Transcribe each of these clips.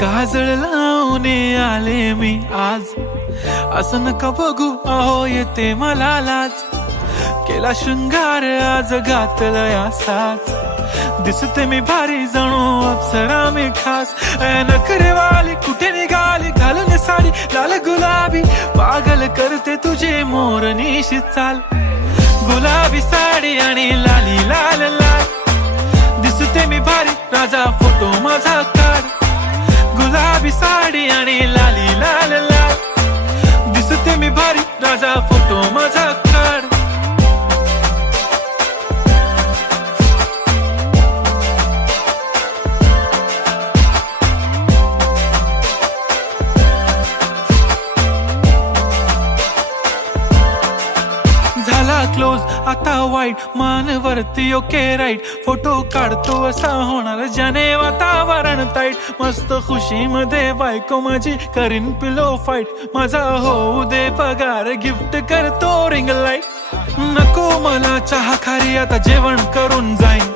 काजळ लावून आले मी आज, असं नका बघू अहो येते मला लाज. केला शृंगार आज घातलाय असाच, दिसते मी भारी जणू अप्सरा मी खास. नखरेवाली कुठे निघाली घालून साडी लाल गुलाबी, पागल करते तुझे मोरनीशी चाल. गुलाबी साडी आणि लाली लाल लाल, दिसते मी भारी राजा फोटो माझा काढ. गुलाबी साडी आणि लाली लाल लाल, दिसते मी भारी राजा फोटो माझा काढ. झाला क्लोज आता वाईट, मान वरती ओके राईट. फोटो काढतो असा होणार ज्याने वातावरण ताईट. मस्त खुशी मध्ये बायको माझी करीन पिलो फाईट. माझा होऊ दे पगार गिफ्ट करतो रिंग लाईट. नको मला चहा खारी आता जेवण करून जाईन.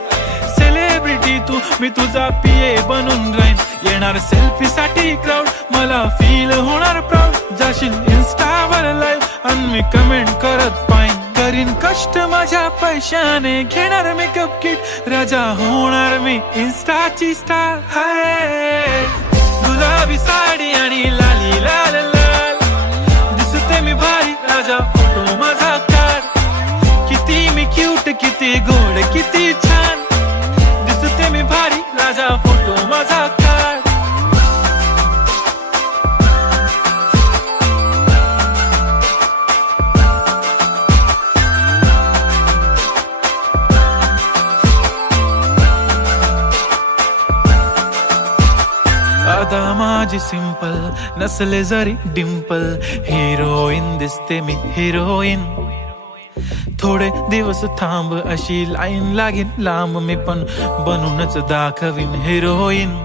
सेलिब्रिटी तू मी तुझा पिये बनून राहीन. येणार सेल्फी साठी क्राऊड मला फील होणार प्राऊड. जाशील इन्स्टावर लाईव्ह आणि मी कमेंट करत पाईन. करीन कष्ट माझ्या पैशाने घेणार मेकअप किट. राजा होणार मी इन्स्टाची स्टार. हाय गुलाबी साडी आणि लाली लाल लाल, दिसते मी भारी राजा फोटो माझा काढ. किती मी क्यूट किती गोड किती छान, दिसते मी भारी राजा फोटो माझा काढ. आता माझी सिंपल नसले जरी डिंपल, हिरोईन दिसते मी हिरोईन. थोडे दिवस थांब अशी लाईन लागेल लांब, मी पण बनूनच दाखवीन हिरोईन.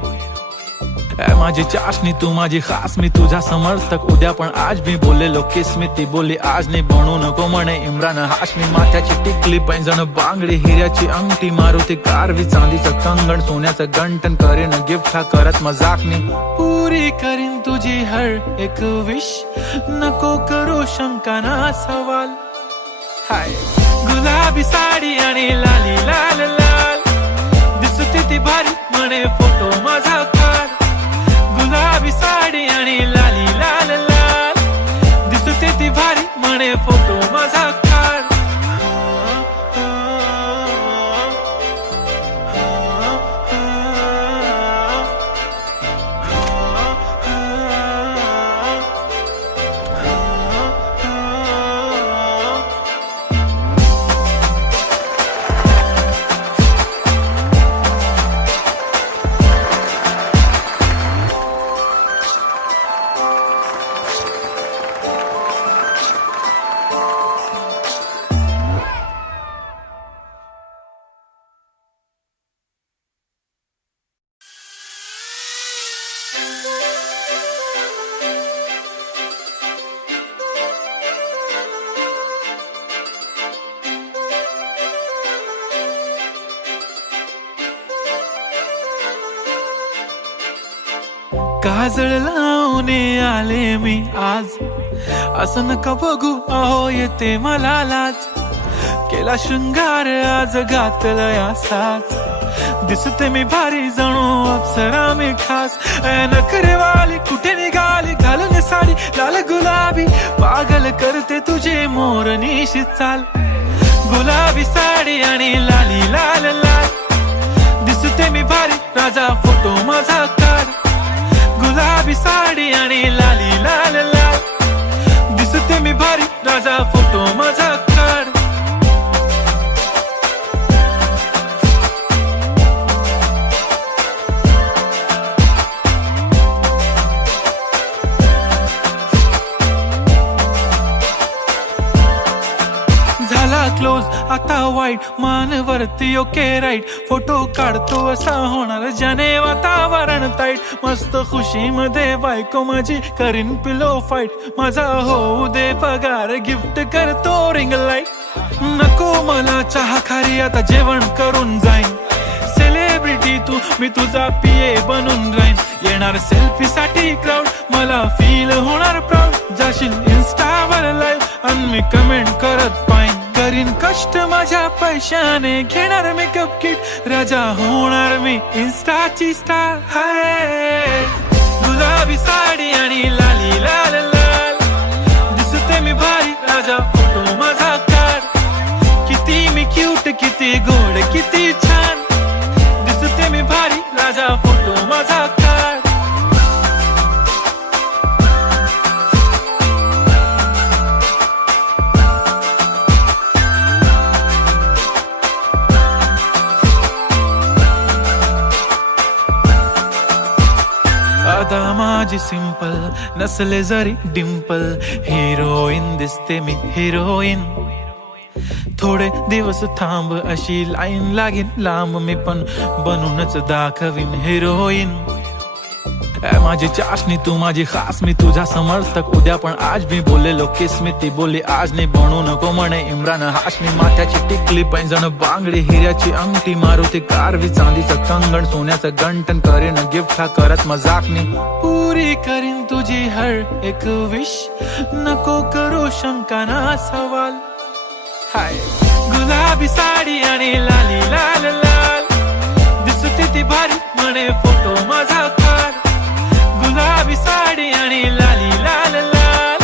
माझी चाशनी तू माझी खास, मी तुझा समर्थक उद्या पण आज. मी बोललेलो किस मी ती बोलली आज नाही. बनू नको म्हणे इम्रान हाशमी. माथ्याची टिकली पैंजण बांगडी, हिऱ्याची अंगठी, मारुती कारवी, चांदीचं कंगण, सोन्याचं गंटन. करीन गिफ्ट हा करत मजाकनी. पुरी करीन तुझी हर एक विश, नको करू शंका ना सवाल. हाय गुलाबी साडी आणि लाली लाल लाल, दिसते ती भारी म्हणे फोटो माझा काढ. गुलाबी साडी आणि लाली लाल लाल, दिसते ती भारी म्हणे फोटो माझा काढ. काजळ लावून आले मी आज, असं नका बघू अहो येते मला लाज. केला शृंगार आज घातलाय असाच, दिसते मी भारी जणू अप्सरा मी खास. नखरेवाली कुठे निघाली घालून साडी लाल गुलाबी, पागल करते तुझे मोरनीशी चाल. गुलाबी साडी आणि लाली लाल लाल, दिसते मी भारी राजा फोटो माझा काढ. गुलाबी साडी आणि लाली लाल लाल, दिसते मी भारी राजा फोटो माझा काढ. झाला क्लोज आता वाईट, मान वरती ओके राईट. फोटो काढतो असा होणार ज्याने वातावरण वातावरण ताईट मस्त खुशी मध्ये बायको माझी करीन पिलो फाईट माझा होऊ दे पगार गिफ्ट करतो रिंग लाईट नको मला चहा खारी आता जेवण करून जाईन सेलिब्रिटी तू मी तुझा पीए बनून राहीन येणार सेल्फी साठी क्राऊड मला फील होणार प्राऊड जाशील इन्स्टावर लाईव्ह आणि मी कमेंट करत पाईन करीन कष्ट माझ्या पैशाने घेणार मेकअप किट राजा होणार मी इन्स्टाची स्टार हाय गुलाबी साडी आणि लाली लाल लाल दिसते मी भारी राजा फोटो माझा काढ किती मी क्यूट किती गोड किती छान दिसते मी भारी राजा फोटो माझा काढ आता माझी सिंपल नसले जरी डिंपल हिरोईन दिसते मी हिरोईन थोडे दिवस थांब अशी लाईन लागेल लांब मी पण बनूनच दाखवीन हिरोईन माझी चाशनी तू माझी खास मी तुझा समर्थक उद्या पण आज मी बोललेलो किस मी ती बोलली आज नाही बनू नको म्हणे इम्रान हाशमी माथ्याची टिकली पैंजण बांगडी हिऱ्याची अंगठी मारुती कारवी चांदीचं कंगण सोन्याचं गंटन करीन गिफ्ट हा करत मजाकनी पुरी करीन तुझी हर एक विश नको करू शंका ना सवाल हाय गुलाबी साडी आणि लाली लाल लाल दिसते ती भारी म्हणे फोटो माझा काढ गुलाबी साडी आणि लाली लाल लाल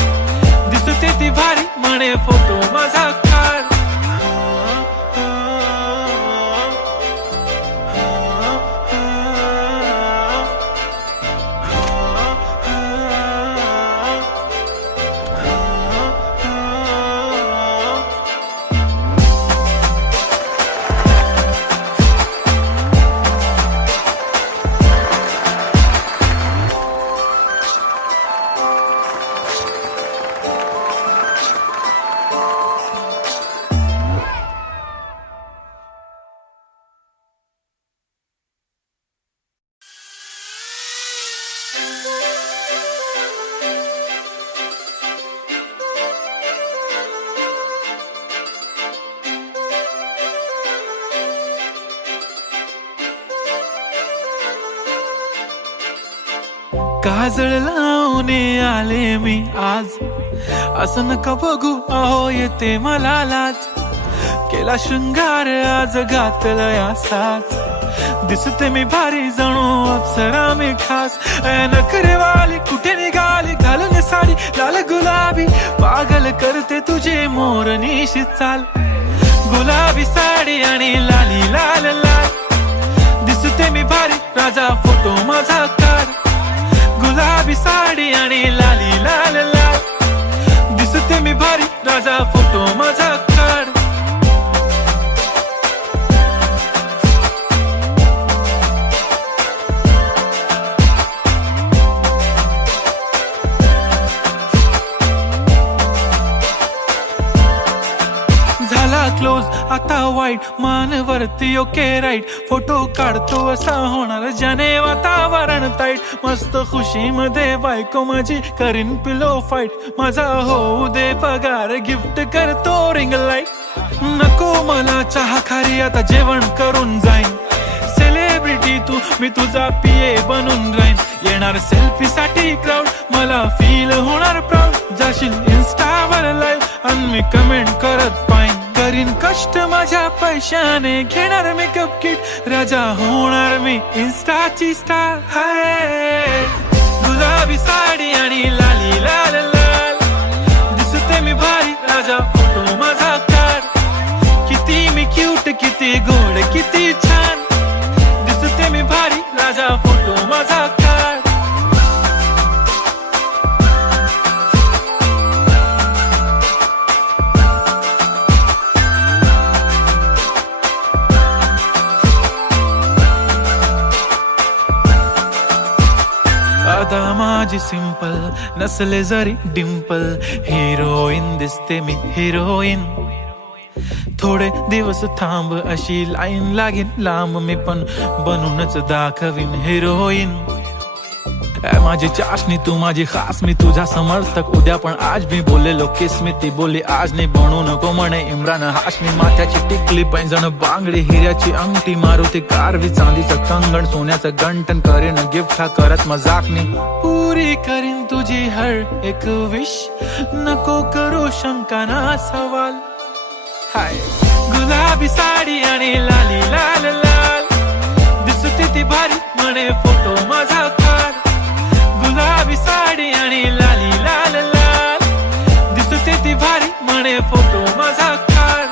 दिसते ती भारी म्हणे फोटो माझा काढ काजळ लावणे आले मी आज असं नका बघू अहो येते मला लाज केला शृंगार आज घातला असाच दिसते मी भारी जणू अप्सरा मी खास नखरेवाली कुठे निघाली घालून साडी लाल गुलाबी पागल करते तुझे मोरनीशी चाल गुलाबी साडी आणि लाली लाल लाल दिसते मी भारी राजा फोटो माझा काढ गुलाबी साडी आणि लाली लाल लाल दिसते मी भारी राजा फोटो माझा काढ झाला क्लोज आता वाईट मानवरती ओके राईट फोटो काढतो असा होणार ज्याने वातावरण ताईट मस्त खुशी मध्ये बायको माझी करीन पिलो फाईट माझा होऊ दे पगार गिफ्ट करतो रिंग लाईट नको मला चहा खारी आता जेवण करून जाईन सेलिब्रिटी तू मी तुझा पीए बनून राहीन येणार सेल्फी साठी क्राऊड मला फील होणार प्राऊड जाशील इन्स्टावर लाईव्ह आणि मी कमेंट करत पाईन करीन कष्ट माझ्या पैशाने घेणार मेकअप किट राजा होणार मी इन्स्टाची स्टार हाय गुलाबी साडी आणि लाली लाल लाल दिसते मी भारी राजा फोटो माझा काढ किती मी क्यूट किती गोड किती छान दिसते मी भारी राजा फोटो माझा काढ आता माझी सिंपल नसले जरी डिंपल हिरोईन दिसते मी हिरोईन थोडे दिवस थांब अशी लाईन लागेल लांब, मी पण बनूनच दाखवीन हिरोईन. माझी चाशनी तू माझी खास, मी तुझा समर्थक उद्या पण आज मी बोललेलो किस मी, ती बोलली आज नाही बनू नको म्हणे इम्रान हाशमी. माथ्याची टिकली पैंजण बांगडी हिऱ्याची अंगठी, मारुती कारवी चांदीचं कंगण सोन्याचं गंटन, करीन गिफ्ट हा करत मजाकनी. पुरी करीन तुझी हर एक विश, नको करू शंका ना सवाल. हाय गुलाबी साडी आणि लाली लाल लाल, दिसते ती भारी म्हणे फोटो माझा काढ. गुलाबी साडी आणि लाली लाल लाल, दिसते ती भारी म्हणे फोटो माझा काढ.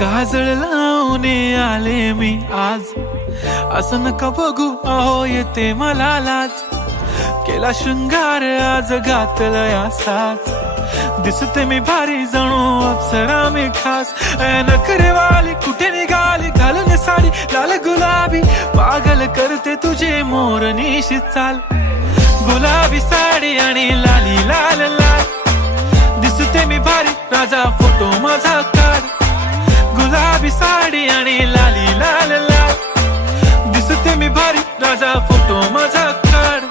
काजळ लावणे आले मी आज, असं नका बघू अहो येते मला लाज. केला शृंगार आज घातलंय असाच, दिसते मी भारी जणू अप्सरा मी खास. नखरेवाली कुठे निघाली घालून साडी लाल गुलाबी, पागल करते तुझे मोरनीशी चाल. गुलाबी साडी आणि लाली लाल लाल, दिसते मी भारी राजा फोटो माझा काढ. गुलाबी साडी आणि लाली लाल लाल, दिसते मी भारी राजा फोटो माझा काढ.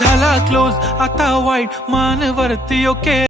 झाला क्लोज आता वाईट मान वरती ओके.